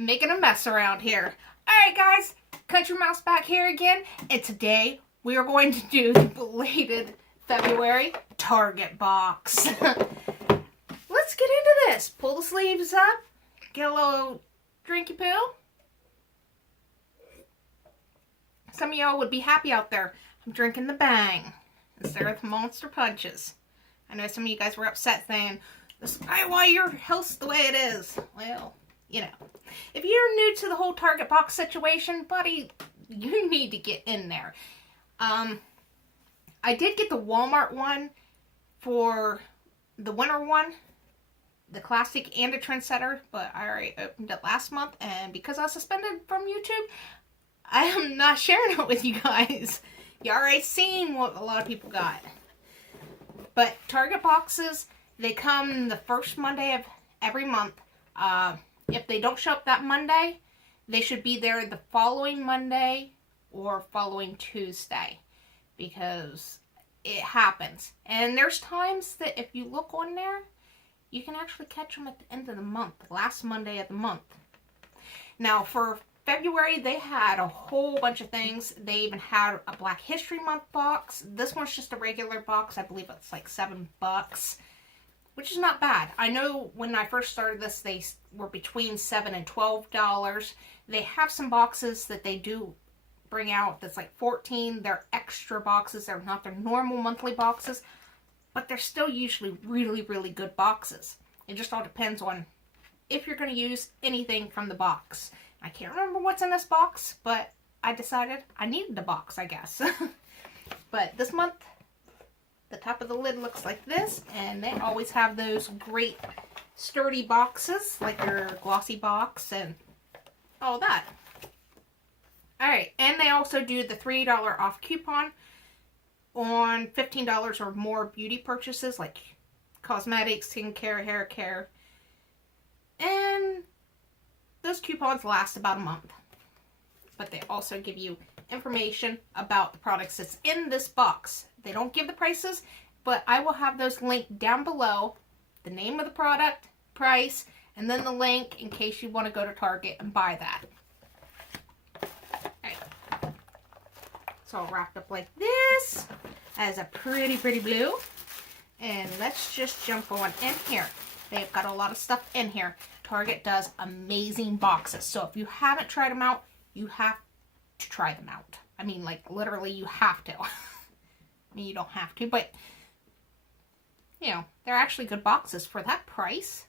making a mess around here. Alright guys, Country Mouse back here again, and today we are going to do the belated February Target box. Let's get into this. Pull the sleeves up, get a little drinky poo. Some of y'all would be happy out there. I'm drinking the Bang instead of the Monster Punches. I know some of you guys were upset saying, "This is why your health's the way it is." Well, you know, if you're new to the whole Target box situation, buddy, you need to get in there. I did get the Walmart one for the winter one, the classic and the trendsetter, but I already opened it last month, and because I was suspended from YouTube, I am not sharing it with you guys. You already seen what a lot of people got. But Target boxes, they come the first Monday of every month. If they don't show up that Monday, they should be there the following Monday or following Tuesday, because it happens. And there's times that if you look on there, you can actually catch them at the end of the month, last Monday of the month. Now for February, they had a whole bunch of things. They even had a Black History Month box. This one's just a regular box. I believe it's like $7, which is not bad. I know when I first started this, they were between $7 and $12. They have some boxes that they do bring out that's like $14. They're extra boxes. They're not their normal monthly boxes, but they're still usually really, really good boxes. It just all depends on if you're going to use anything from the box. I can't remember what's in this box, but I decided I needed a box, I guess. But this month, the top of the lid looks like this, and they always have those great sturdy boxes, like your glossy box and all that. Alright, and they also do the $3 off coupon on $15 or more beauty purchases, like cosmetics, skincare, hair care. And those coupons last about a month. But they also give you information about the products that's in this box. They don't give the prices, but I will have those linked down below. The name of the product, price, and then the link in case you want to go to Target and buy that. Right. It's all wrapped up like this as a pretty blue. And let's just jump on in here. They've got a lot of stuff in here. Target does amazing boxes. So if you haven't tried them out, you have to try them out. I mean, like, literally, you have to. I mean, you don't have to, but, you know, they're actually good boxes for that price.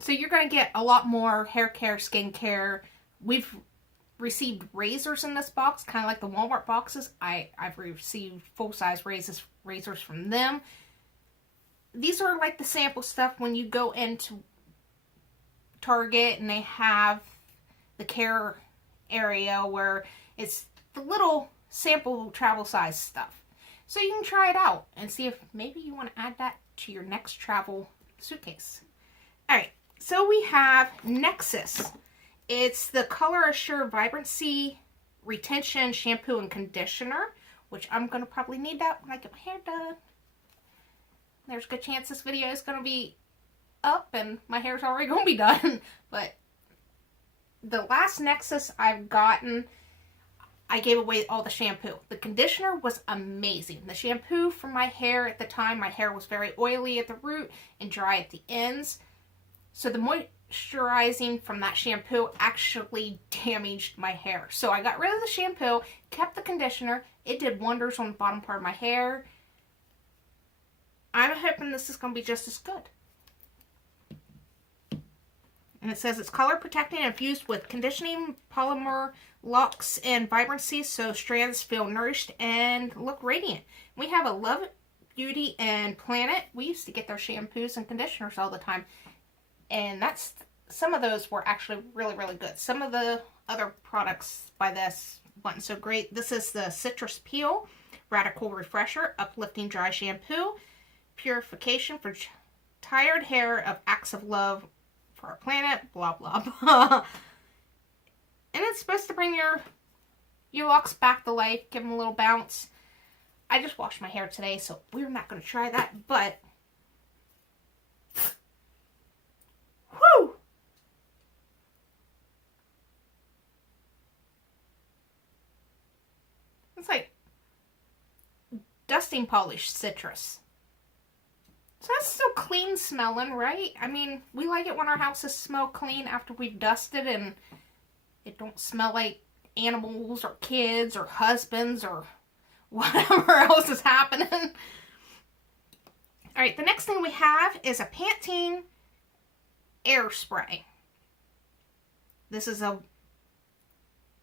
So you're going to get a lot more hair care, skin care. We've received razors in this box, kind of like the Walmart boxes. I've received full-size razors from them. These are like the sample stuff when you go into Target and they have the care area where it's the little sample travel size stuff. So you can try it out and see if maybe you want to add that to your next travel suitcase. Alright, so we have Nexxus. It's the Color Assure Vibrancy Retention Shampoo and Conditioner, which I'm going to probably need that when I get my hair done. There's a good chance this video is going to be up and my hair's already going to be done. But the last Nexxus I've gotten, I gave away all the shampoo. The conditioner was amazing. The shampoo for my hair at the time, my hair was very oily at the root and dry at the ends. So the moisturizing from that shampoo actually damaged my hair. So I got rid of the shampoo, kept the conditioner. It did wonders on the bottom part of my hair. I'm hoping this is going to be just as good. And it says it's color protecting and infused with conditioning polymer locks and vibrancy, so strands feel nourished and look radiant. We have a Love Beauty and Planet. We used to get their shampoos and conditioners all the time. And some of those were actually really good. Some of the other products by this weren't so great. This is the Citrus Peel Radical Refresher Uplifting Dry Shampoo. Purification for tired hair of acts of love for our planet, blah blah blah. And it's supposed to bring your locks back to life, give them a little bounce. I just washed my hair today, so we're not going to try that, but whew, It's like dusting polish citrus. So that's still clean smelling, right? I mean, we like it when our houses smell clean after we've dusted and it don't smell like animals or kids or husbands or whatever else is happening. Alright, the next thing we have is a Pantene air spray. This is a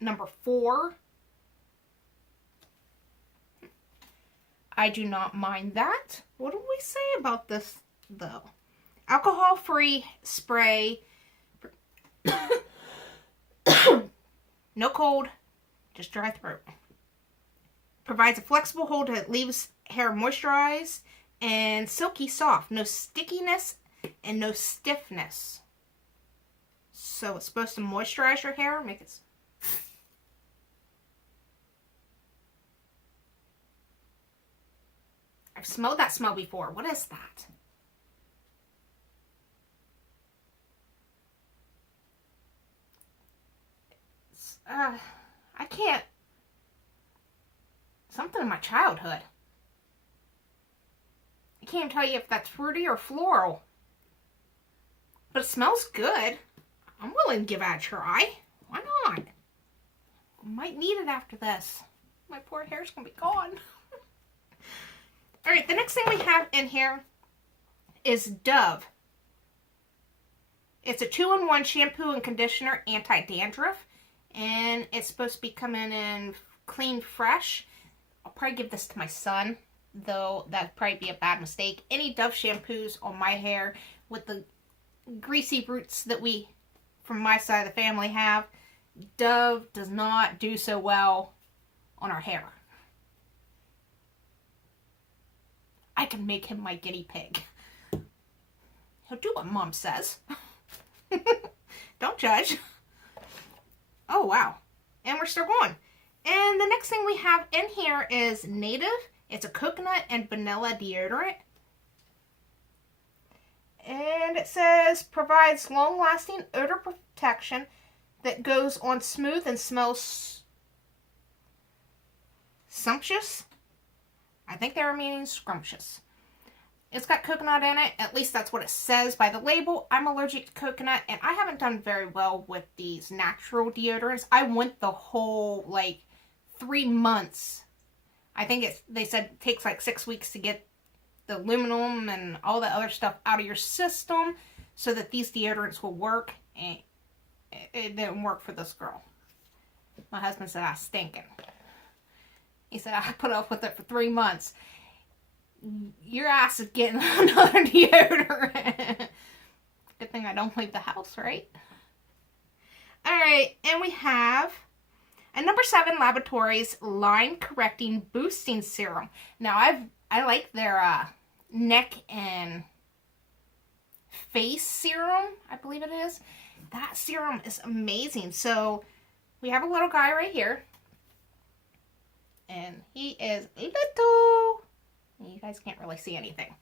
number 4. I do not mind that. What do we say about this, though? Alcohol-free spray. No cold, just dry throat. Provides a flexible hold that leaves hair moisturized and silky soft. No stickiness and no stiffness. So it's supposed to moisturize your hair, make it... I've smelled that smell before. What is that? I can't... Something in my childhood. I can't tell you if that's fruity or floral. But it smells good. I'm willing to give it a try. Why not? I might need it after this. My poor hair's gonna be gone. Alright, the next thing we have in here is Dove. It's a 2-in-1 shampoo and conditioner anti-dandruff. And it's supposed to be coming in clean+fresh. I'll probably give this to my son, though that'd probably be a bad mistake. Any Dove shampoos on my hair with the greasy roots that we, from my side of the family, have, Dove does not do so well on our hair. I can make him my guinea pig. He'll do what Mom says. Don't judge. Oh, wow. And we're still going. And the next thing we have in here is Native. It's a coconut and vanilla deodorant. And it says, provides long-lasting odor protection that goes on smooth and smells sumptuous. I think they were meaning scrumptious. It's got coconut in it. At least that's what it says by the label. I'm allergic to coconut, and I haven't done very well with these natural deodorants. I went the whole, 3 months. I think they said it takes 6 weeks to get the aluminum and all the other stuff out of your system so that these deodorants will work. And it didn't work for this girl. My husband said I was stinking. He said I put up with it for 3 months. Your ass is getting another deodorant. Good thing I don't leave the house, right? Alright, and we have a number 7 Laboratories Line Correcting Boosting Serum. Now, I like their neck and face serum, I believe it is. That serum is amazing. So, we have a little guy right here. And he is little. You guys can't really see anything.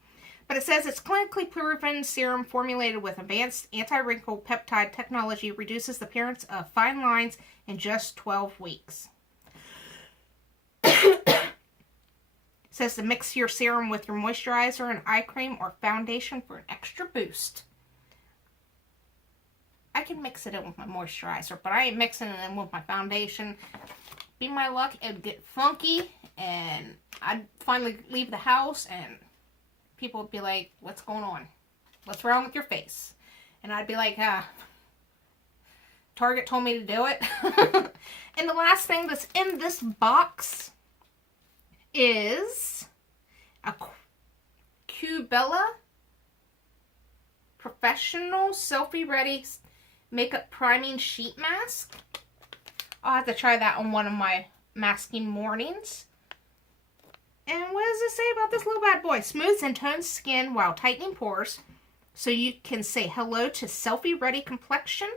But it says it's clinically proven serum formulated with advanced anti-wrinkle peptide technology reduces the appearance of fine lines in just 12 weeks. It says to mix your serum with your moisturizer and eye cream or foundation for an extra boost. I can mix it in with my moisturizer, but I ain't mixing it in with my foundation. Be my luck, it'd get funky, and I'd finally leave the house, and people would be like, what's going on? What's wrong with your face? And I'd be like, Target told me to do it. And the last thing that's in this box is a Cubella Professional Selfie Ready Makeup Priming Sheet Mask. I'll have to try that on one of my masking mornings. And what does it say about this little bad boy? Smooths and tones skin while tightening pores. So you can say hello to selfie-ready complexion.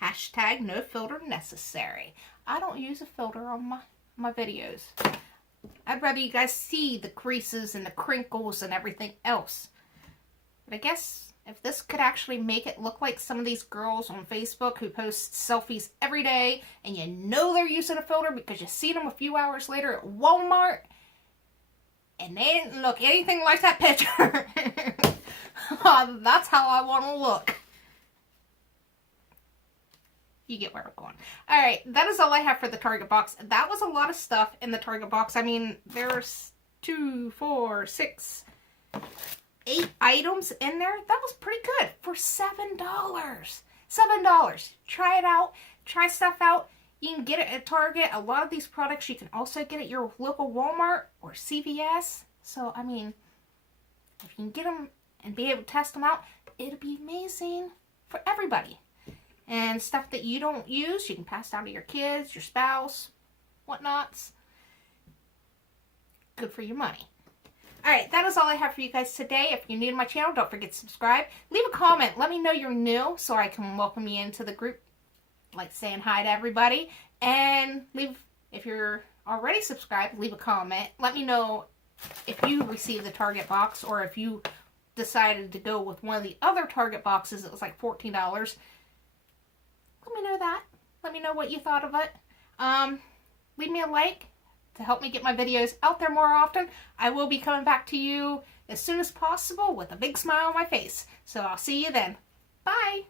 Hashtag no filter necessary. I don't use a filter on my videos. I'd rather you guys see the creases and the crinkles and everything else. But I guess If this could actually make it look like some of these girls on Facebook who post selfies every day and you know they're using a filter because you see them a few hours later at Walmart and they didn't look anything like that picture. That's how I want to look. You get where I'm going. Alright, that is all I have for the Target box. That was a lot of stuff in the Target box. I mean, there's 2, 4, 6... 8 items in there. That was pretty good for $7. $7. Try it out. Try stuff out. You can get it at Target. A lot of these products you can also get at your local Walmart or CVS. So, I mean, if you can get them and be able to test them out, it'll be amazing for everybody. And stuff that you don't use, you can pass down to your kids, your spouse, whatnots. Good for your money. Alright, that is all I have for you guys today. If you're new to my channel, don't forget to subscribe. Leave a comment. Let me know you're new so I can welcome you into the group. Like saying hi to everybody. And if you're already subscribed, leave a comment. Let me know if you received the Target box or if you decided to go with one of the other Target boxes. It was like $14. Let me know that. Let me know what you thought of it. Leave me a like to help me get my videos out there more often. I will be coming back to you as soon as possible with a big smile on my face. So I'll see you then. Bye!